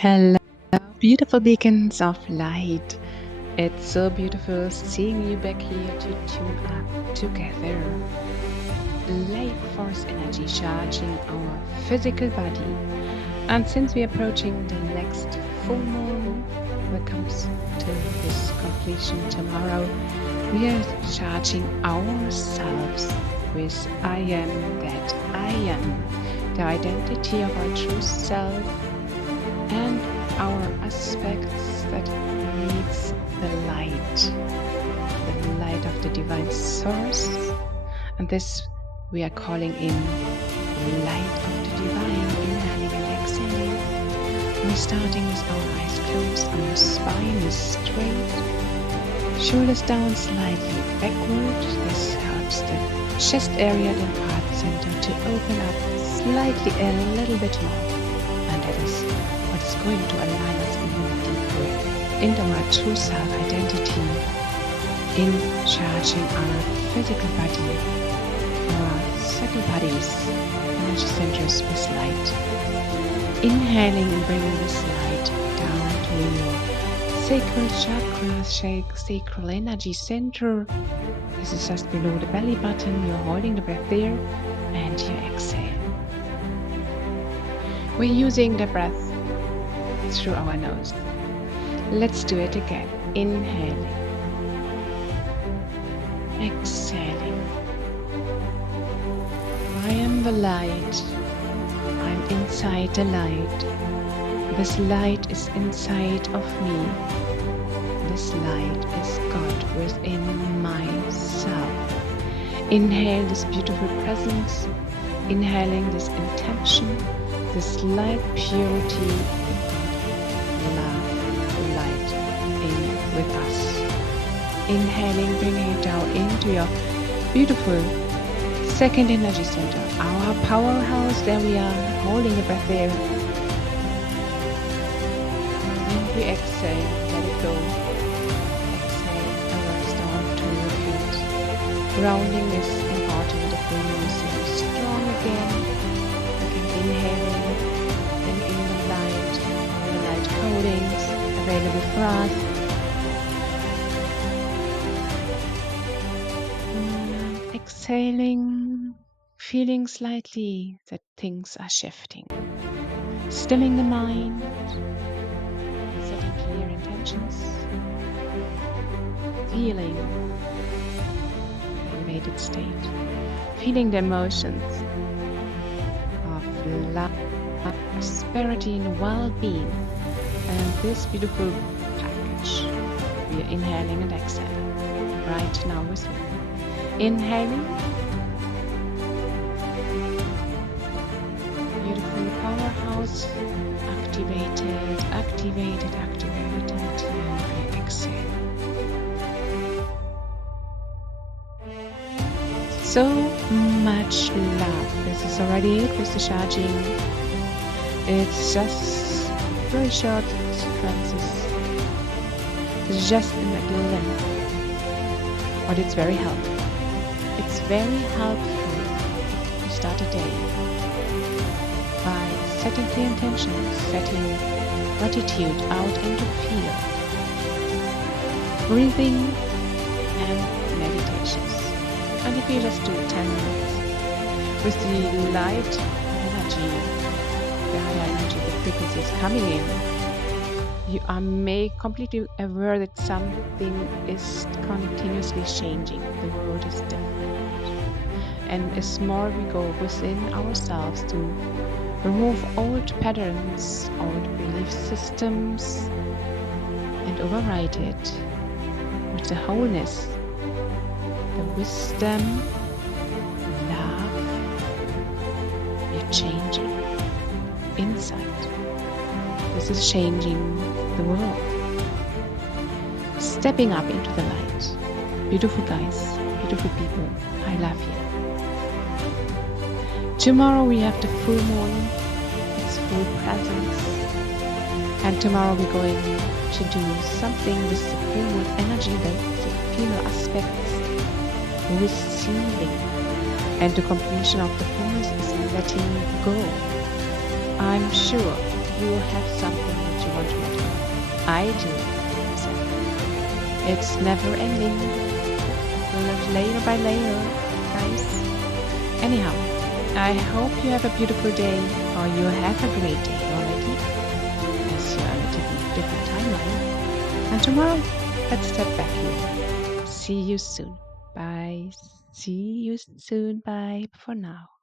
Hello, beautiful beacons of light. It's so beautiful seeing you back here to tune up together. Life force energy charging our physical body. And since we're approaching the next full moon that comes to this completion tomorrow, we are charging ourselves with I am that I am, the identity of our true self and our aspects that needs the light of the divine source. And this we are calling in light of the divine, inhaling and exhaling. We're starting with our eyes closed, our spine is straight, shoulders down slightly backward. This helps the chest area, the heart center to open up slightly a little bit more. And that is what is going to align us even deeper into our true self identity in charging our physical body, our subtle bodies, energy centers with light. Inhaling and bringing this light down to your sacral chakra, sacral energy center. This is just below the belly button. You're holding the breath there and you exhale. We're using the breath through our nose. Let's do it again. Inhaling, exhaling. I am the light. I'm inside the light. This light is inside of me. This light is God within myself. Inhale this beautiful presence. Inhaling this intention, this light, purity, love, light in with us. Inhaling, bringing it down into your beautiful second energy center, our powerhouse. There we are, holding the breath there. And we exhale, let it go. Exhale and rest down to your feet. Grounding is important. The full moon is very strong again. Inhaling, bring in the light coatings available for us. Exhaling, feeling slightly that things are shifting. Stilling the mind, setting clear intentions, feeling the elevated state, feeling the emotions of love, prosperity, and well-being, and this beautiful package. We are inhaling and exhaling right now with me. Inhaling, beautiful powerhouse, activated, and exhale. So much love. This is already it with the charging. It's just very short sequences. It's just in a glimpse, but it's very helpful. It's very helpful to start a day by setting clear intentions, setting gratitude out into the field, breathing and meditations. And if you just do 10 minutes with the light energy, the higher energy, the frequencies coming in, you are made completely aware that something is continuously changing. The world is different. And as more we go within ourselves to remove old patterns, old belief systems, and override it with the wholeness, the wisdom, love, we're changing inside. This is changing the world. Stepping up into the light. Beautiful guys, beautiful people, I love you. Tomorrow we have the full moon, it's full presence. And tomorrow we're going to do something with the full moon energy, the female aspects, receiving. And the completion of the fullness is letting go. I'm sure you have something that you want to let go. I do. So it's never ending. Layer by layer, guys. Anyhow, I hope you have a beautiful day, or you have a great day already, as you're on a different timeline. And tomorrow, let's step back here. See you soon. Bye. See you soon. Bye for now.